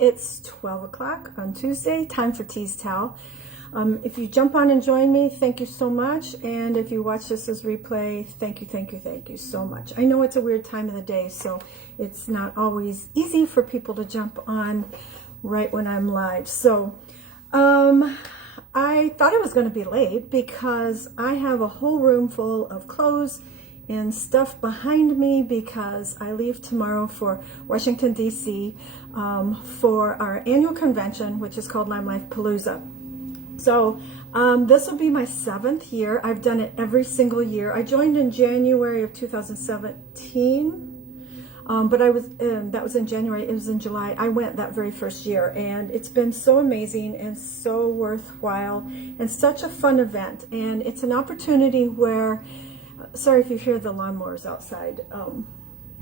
it's 12 o'clock on Tuesday, time for Tease Towel. If you jump on and join me, thank you so much. And if you watch this as replay, thank you so much. I know it's a weird time of the day, so it's not always easy for people to jump on right when I'm live. So I thought I was going to be late because I have a whole room full of clothes and stuff behind me because I leave tomorrow for Washington, D.C. For our annual convention, which is called Lime Life Palooza. So this will be my 7th year. I've done it every single year. I joined in January of 2017, but that was in January. It was in July. I went that very first year, and it's been so amazing and so worthwhile and such a fun event. And it's an opportunity where, sorry if you hear the lawnmowers outside.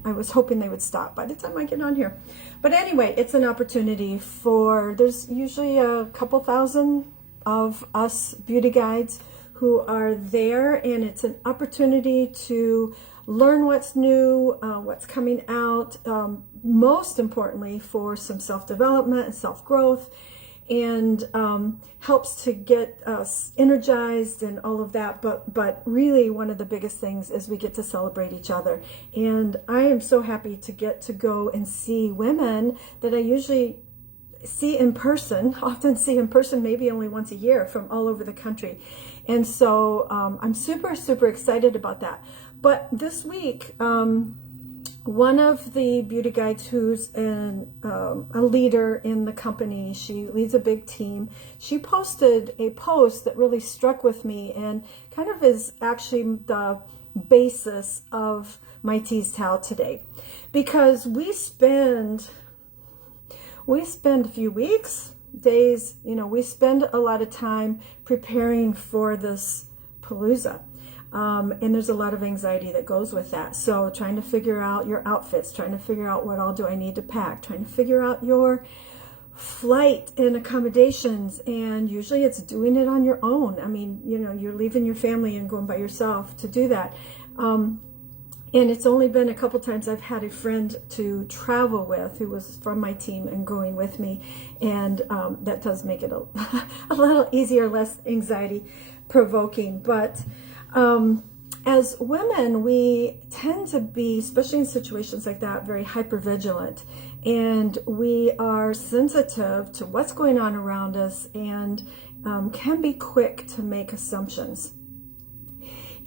I was hoping they would stop by the time I get on here. But anyway, it's an opportunity for, there's usually a couple thousand of us beauty guides who are there, and it's an opportunity to learn what's new, what's coming out, most importantly for some self-development and self-growth, and helps to get us energized and all of that. But really one of the biggest things is we get to celebrate each other. And I am so happy to get to go and see women that I usually see in person, often see in person maybe only once a year, from all over the country. And so I'm super, super excited about that. But this week, one of the beauty guides who's a leader in the company, she leads a big team, she posted a post that really struck with me and kind of is actually the basis of my Tease Towel today. Because we spend a few weeks, days, we spend a lot of time preparing for this Palooza. And there's a lot of anxiety that goes with that. So trying to figure out your outfits, trying to figure out what all do I need to pack, trying to figure out your flight and accommodations. And usually it's doing it on your own. I mean, you're leaving your family and going by yourself to do that. And it's only been a couple times I've had a friend to travel with who was from my team and going with me. And that does make it a little easier, less anxiety provoking. But as women, we tend to be, especially in situations like that, very hypervigilant. And we are sensitive to what's going on around us and can be quick to make assumptions.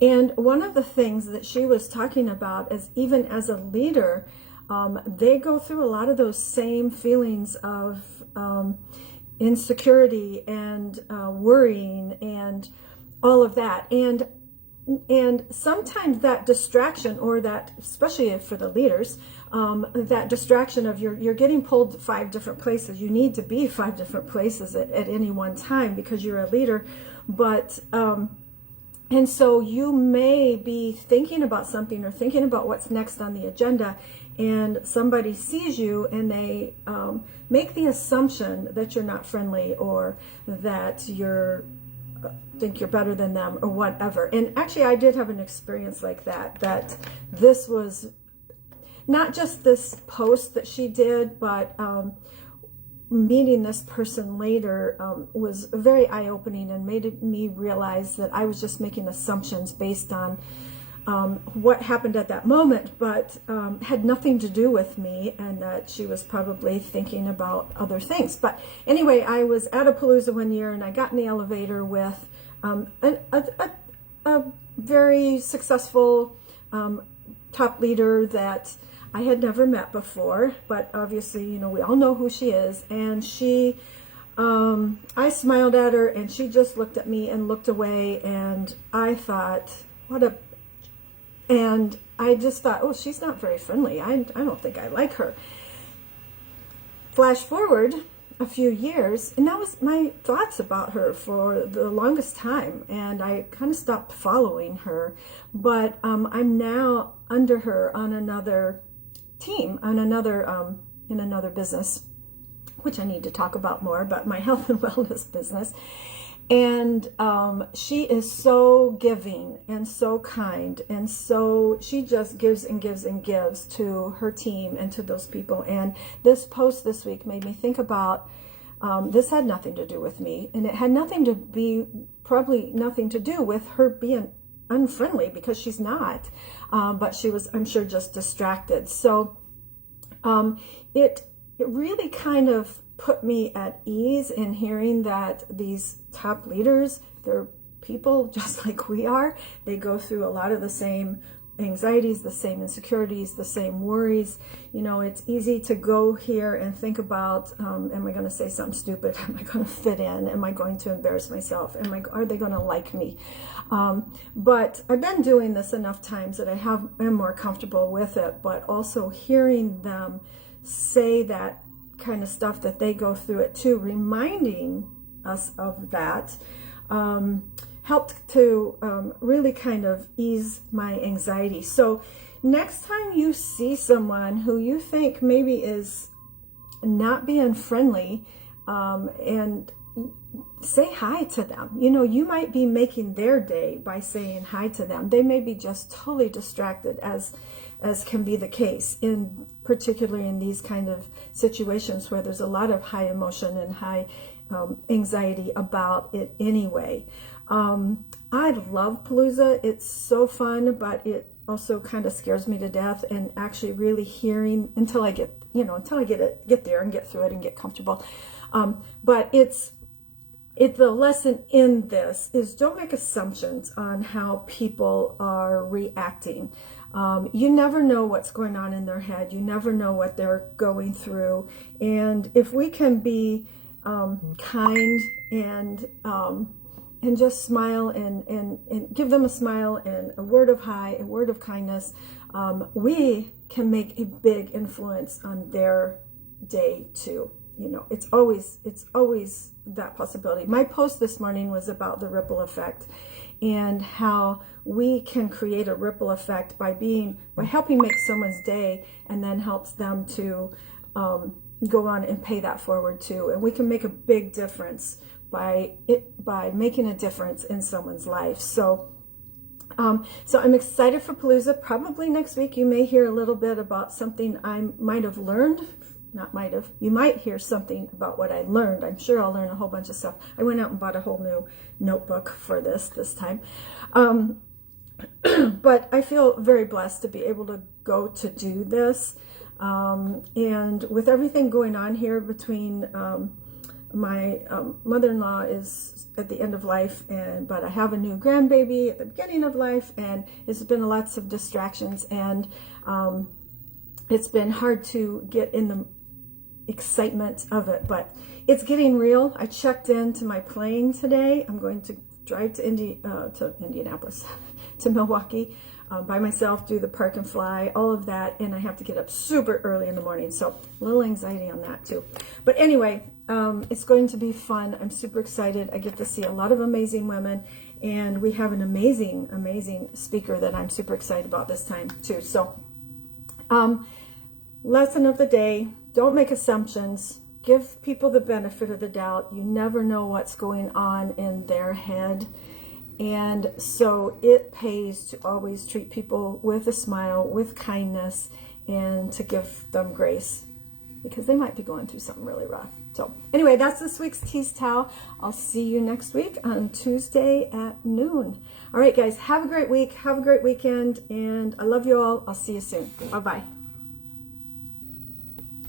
And one of the things that she was talking about is, even as a leader, they go through a lot of those same feelings of insecurity and worrying and all of that. And sometimes that distraction, or that, especially for the leaders, that distraction of you're getting pulled 5 different places. You need to be 5 different places at any one time because you're a leader. But and so you may be thinking about something or thinking about what's next on the agenda, and somebody sees you and they make the assumption that you're not friendly, or that think you're better than them, or whatever. And actually I did have an experience like that this was not just this post that she did, but meeting this person later was very eye-opening and made me realize that I was just making assumptions based on what happened at that moment, but had nothing to do with me, and that she was probably thinking about other things. But anyway, I was at a Palooza one year, and I got in the elevator with a very successful top leader that I had never met before, but obviously, we all know who she is. And she, I smiled at her, and she just looked at me and looked away, and I thought, and I just thought, oh, she's not very friendly. I don't think I like her. Flash forward a few years, and that was my thoughts about her for the longest time, and I kind of stopped following her. But I'm now under her on another team, on another in another business, which I need to talk about more, but my health and wellness business. And she is so giving and so kind, and so she just gives and gives and gives to her team and to those people. And this post this week made me think about, this had nothing to do with me, and it had probably nothing to do with her being unfriendly, because she's not, but she was, I'm sure, just distracted. So it really kind of put me at ease in hearing that these top leaders, they're people just like we are. They go through a lot of the same anxieties, the same insecurities, the same worries. You know, it's easy to go here and think about, am I going to say something stupid? Am I going to fit in? Am I going to embarrass myself? Are they going to like me? But I've been doing this enough times that am more comfortable with it, but also hearing them say that kind of stuff that they go through it too, reminding us of that, helped to really kind of ease my anxiety. So next time you see someone who you think maybe is not being friendly, and say hi to them. You know, you might be making their day by saying hi to them. They may be just totally distracted, as can be the case, particularly in these kind of situations where there's a lot of high emotion and high anxiety about it anyway. I love Palooza. It's so fun, but it also kind of scares me to death, and actually really hearing until I get there and get through it and get comfortable. But the lesson in this is, don't make assumptions on how people are reacting. You never know what's going on in their head. You never know what they're going through. And if we can be kind and just smile and give them a smile and a word of hi, a word of kindness, we can make a big influence on their day too. You know, it's always that possibility. My post this morning was about the ripple effect, and how we can create a ripple effect by helping make someone's day, and then helps them to go on and pay that forward too. And we can make a big difference by making a difference in someone's life. So I'm excited for Palooza. Probably next week you may hear a little bit about something I might have learned. You might hear something about what I learned. I'm sure I'll learn a whole bunch of stuff. I went out and bought a whole new notebook for this time. But I feel very blessed to be able to go to do this. And with everything going on here between my mother-in-law is at the end of life, but I have a new grandbaby at the beginning of life, and it's been lots of distractions, and it's been hard to get in the excitement of it, but it's getting real. I checked into my plane today. I'm going to drive to Indianapolis, to Milwaukee, by myself, do the park and fly, all of that, and I have to get up super early in the morning, so a little anxiety on that too. But anyway, it's going to be fun. I'm super excited. I get to see a lot of amazing women, and we have an amazing speaker that I'm super excited about this time too. So lesson of the day: don't make assumptions. Give people the benefit of the doubt. You never know what's going on in their head. And so it pays to always treat people with a smile, with kindness, and to give them grace, because they might be going through something really rough. So anyway, that's this week's Tease Towel. I'll see you next week on Tuesday at noon. All right, guys, have a great week. Have a great weekend. And I love you all. I'll see you soon. Bye-bye.